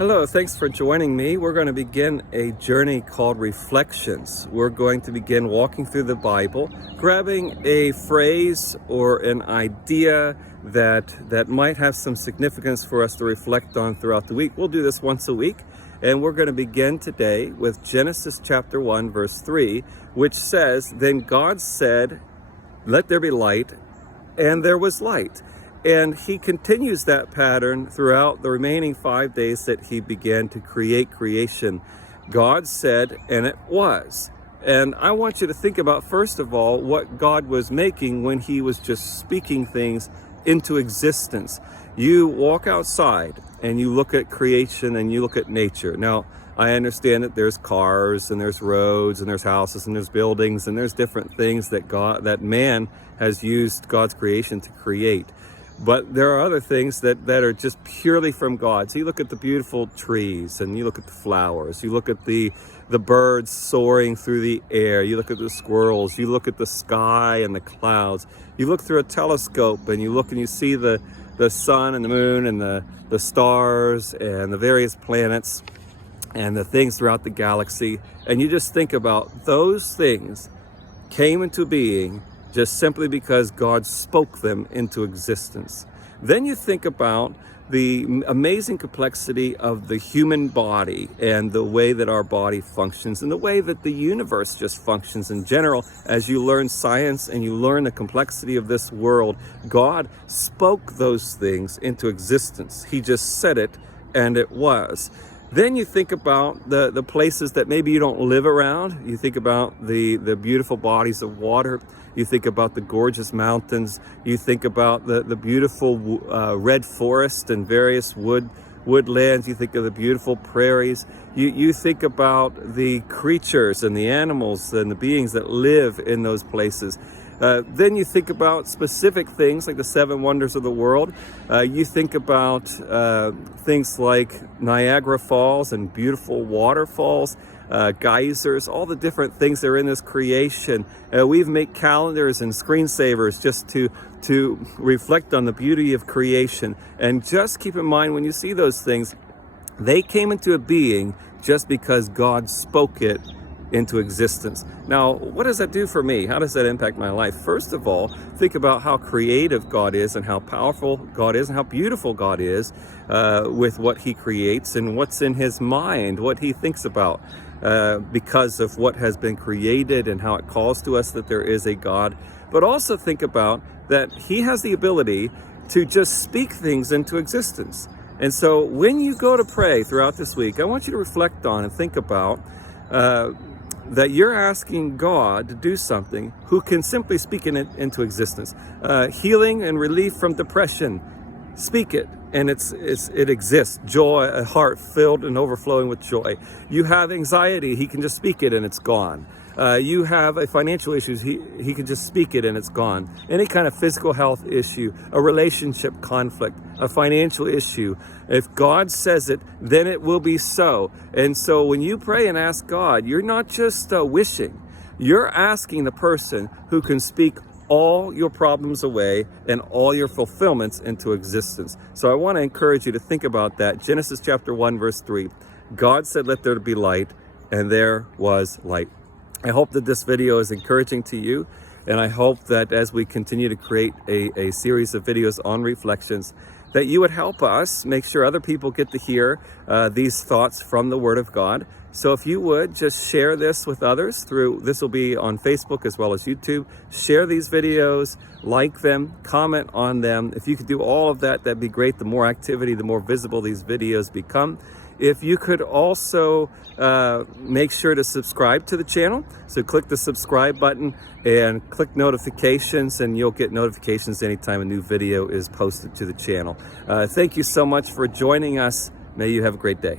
Hello, thanks for joining me. We're going to begin a journey called Reflections. We're going to begin walking through the Bible, grabbing a phrase or an idea that might have some significance for us to reflect on throughout the week. We'll do this once a week, and we're going to begin today with Genesis chapter 1, verse 3, which says, "Then God said, 'Let there be light,' and there was light." And he continues that pattern throughout the remaining 5 days that he began to create creation. God said, and it was. And I want you to think about, first of all, what God was making when he was just speaking things into existence. You walk outside and you look at creation and you look at nature. Now, I understand that there's cars and there's roads and there's houses and there's buildings and there's different things that man has used God's creation to create. But there are other things that are just purely from God. So you look at the beautiful trees and you look at the flowers. You look at the birds soaring through the air. You look at the squirrels. You look at the sky and the clouds. You look through a telescope and you look and you see the sun and the moon and the stars and the various planets and the things throughout the galaxy. And you just think about those things came into being just simply because God spoke them into existence. Then you think about the amazing complexity of the human body and the way that our body functions and the way that the universe just functions in general. As you learn science and you learn the complexity of this world, God spoke those things into existence. He just said it and it was. Then you think about the places that maybe you don't live around. You think about the beautiful bodies of water. You think about the gorgeous mountains. You think about the beautiful red forest and various woodlands. You think of the beautiful prairies. You think about the creatures and the animals and the beings that live in those places. Then you think about specific things like the seven wonders of the world. You think about things like Niagara Falls and beautiful waterfalls, geysers, all the different things that are in this creation. We've made calendars and screensavers just to reflect on the beauty of creation. And just keep in mind, when you see those things, they came into a being just because God spoke it into existence. Now, what does that do for me? How does that impact my life? First of all, think about how creative God is and how powerful God is and how beautiful God is with what he creates and what's in his mind, what he thinks about because of what has been created and how it calls to us that there is a God. But also think about that he has the ability to just speak things into existence. And so when you go to pray throughout this week, I want you to reflect on and think about that you're asking God to do something who can simply speak it into existence. Healing and relief from depression, speak it and it exists. Joy, a heart filled and overflowing with joy. You have anxiety, he can just speak it and it's gone. You have a financial issue, he can just speak it and it's gone. Any kind of physical health issue, a relationship conflict, a financial issue, if God says it, then it will be so. And so when you pray and ask God, you're not just wishing, you're asking the person who can speak all your problems away and all your fulfillments into existence. So I want to encourage you to think about that. Genesis chapter 1, verse 3. God said, "Let there be light," and there was light. I hope that this video is encouraging to you, and I hope that as we continue to create a series of videos on reflections, that you would help us make sure other people get to hear these thoughts from the Word of God. So if you would just share this with others this will be on Facebook as well as YouTube. Share these videos, like them, comment on them. If you could do all of that, that'd be great. The more activity, the more visible these videos become. If you could also make sure to subscribe to the channel. So click the subscribe button and click notifications, and you'll get notifications anytime a new video is posted to the channel. Thank you so much for joining us. May you have a great day.